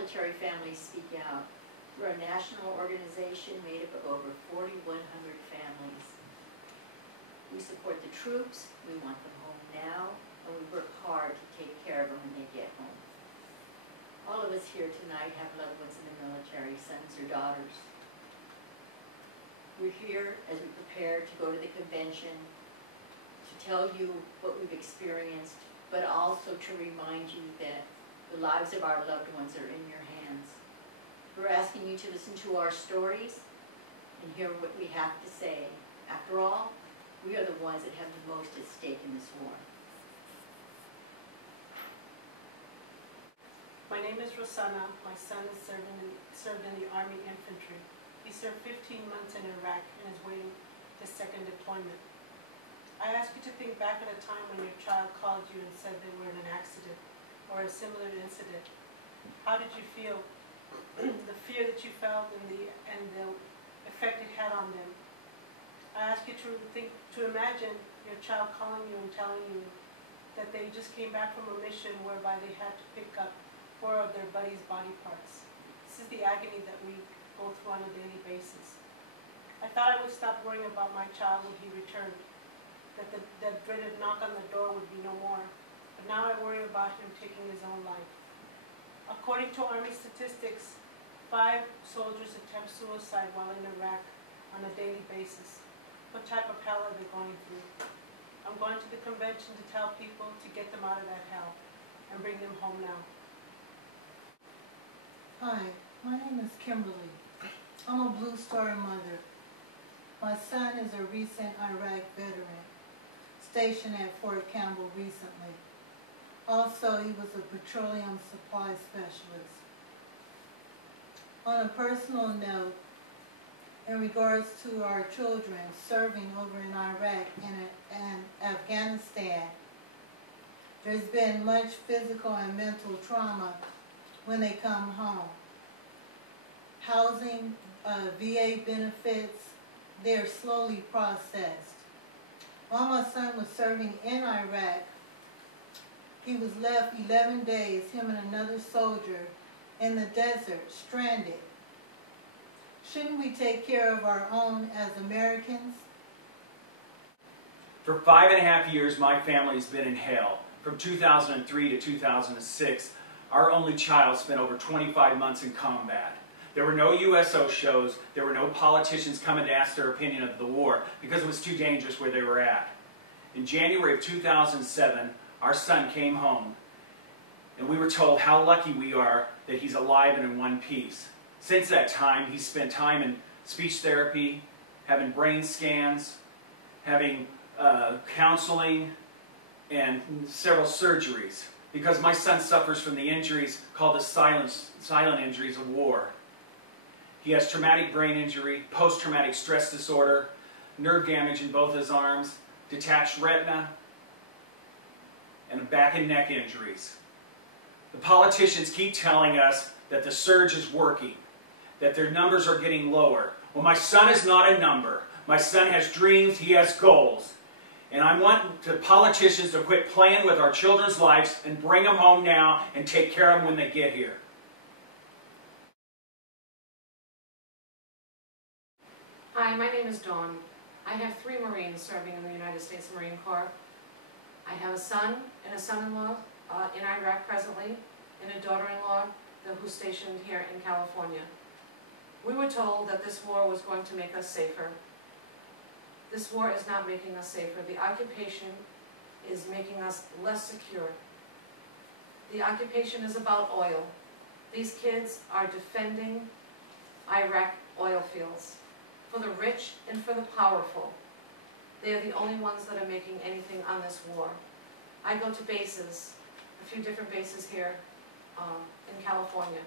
Military Families Speak Out. We're a national organization made up of over 4,100 families. We support the troops, we want them home now, and we work hard to take care of them when they get home. All of us here tonight have loved ones in the military, sons or daughters. We're here as we prepare to go to the convention to tell you what we've experienced, but also to remind you that the lives of our loved ones are in your hands. We're asking you to listen to our stories and hear what we have to say. After all, we are the ones that have the most at stake in this war. My name is Rosanna. My son is served in the Army Infantry. He served 15 months in Iraq and is waiting his second deployment. I ask you to think back at a time when your child called you and said they were in an accident or a similar incident. How did you feel? The fear that you felt and the effect it had on them. I ask you to imagine your child calling you and telling you that they just came back from a mission whereby they had to pick up 4 of their buddies' body parts. This is the agony that we go through on a daily basis. I thought I would stop worrying about my child when he returned, that the dreaded knock on the door would be no more. But now I worry about him taking his own life. According to Army statistics, 5 soldiers attempt suicide while in Iraq on a daily basis. What type of hell are they going through? I'm going to the convention to tell people to get them out of that hell and bring them home now. Hi, my name is Kimberly. I'm a Blue Star mother. My son is a recent Iraq veteran, stationed at Fort Campbell recently. Also, he was a petroleum supply specialist. On a personal note, in regards to our children serving over in Iraq and Afghanistan, there's been much physical and mental trauma when they come home. Housing, VA benefits, they're slowly processed. While my son was serving in Iraq, he was left 11 days, him and another soldier, in the desert, stranded. Shouldn't we take care of our own as Americans? For 5.5 years, my family's been in hell. From 2003 to 2006, our only child spent over 25 months in combat. There were no USO shows, there were no politicians coming to ask their opinion of the war because it was too dangerous where they were at. In January of 2007, our son came home, and we were told how lucky we are that he's alive and in one piece. Since that time, he's spent time in speech therapy, having brain scans, having counseling, and several surgeries. Because my son suffers from the injuries called the silent injuries of war. He has traumatic brain injury, post-traumatic stress disorder, nerve damage in both his arms, detached retina, and back and neck injuries. The politicians keep telling us that the surge is working, that their numbers are getting lower. Well, my son is not a number. My son has dreams, he has goals. And I want the politicians to quit playing with our children's lives and bring them home now and take care of them when they get here. Hi, my name is Dawn. I have 3 Marines serving in the United States Marine Corps. I have a son and a son-in-law in Iraq presently, and a daughter-in-law who's stationed here in California. We were told that this war was going to make us safer. This war is not making us safer. The occupation is making us less secure. The occupation is about oil. These kids are defending Iraq oil fields for the rich and for the powerful. They are the only ones that are making anything on this war. I go to bases, a few different bases here in California.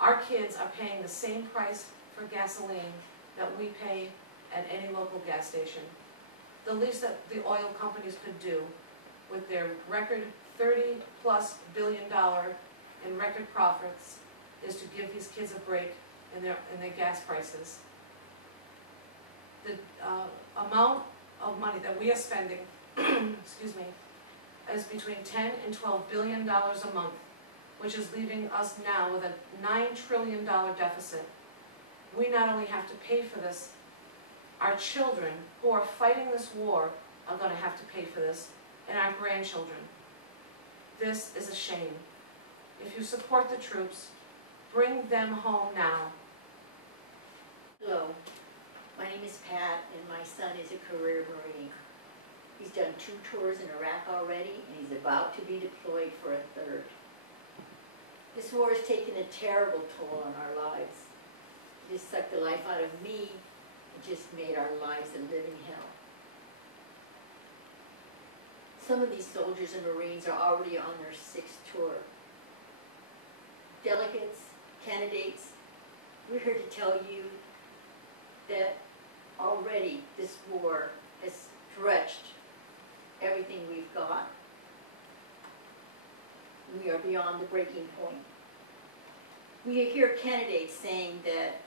Our kids are paying the same price for gasoline that we pay at any local gas station. The least that the oil companies could do with their record $30+ billion in record profits is to give these kids a break in their gas prices. The amount of money that we are spending excuse me, is between $10 and $12 billion a month. which is leaving us now with a $9 trillion deficit. We not only have to pay for this, our children who are fighting this war are going to have to pay for this, and our grandchildren. This is a shame. If you support the troops, bring them home now. Hello, my name is Pat, and my son is a career Marine. He's done 2 tours in Iraq already, and he's about to be deployed for a 3rd. This war has taken a terrible toll on our lives. It has sucked the life out of me, and just made our lives a living hell. Some of these soldiers and Marines are already on their 6th tour. Delegates, candidates, we're here to tell you that already this war has stretched everything we've got. We are beyond the breaking point. We hear candidates saying that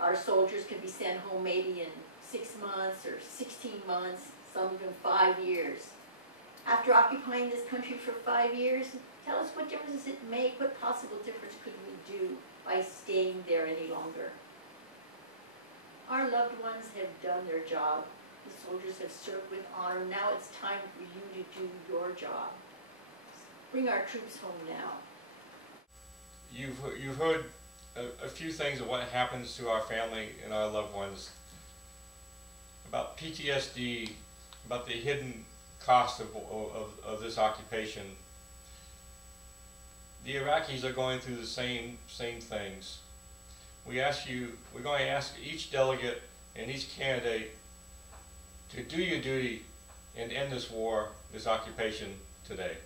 our soldiers can be sent home maybe in 6 months or 16 months, some even 5 years. After occupying this country for 5 years, tell us what difference does it make? What possible difference could we do by staying there any longer? Our loved ones have done their job. The soldiers have served with honor. Now it's time for you to do your job. Bring our troops home now. You've heard a few things of what happens to our family and our loved ones, about PTSD, about the hidden cost of this occupation. The Iraqis are going through the same things. We're going to ask each delegate and each candidate to do your duty and end this war, this occupation today.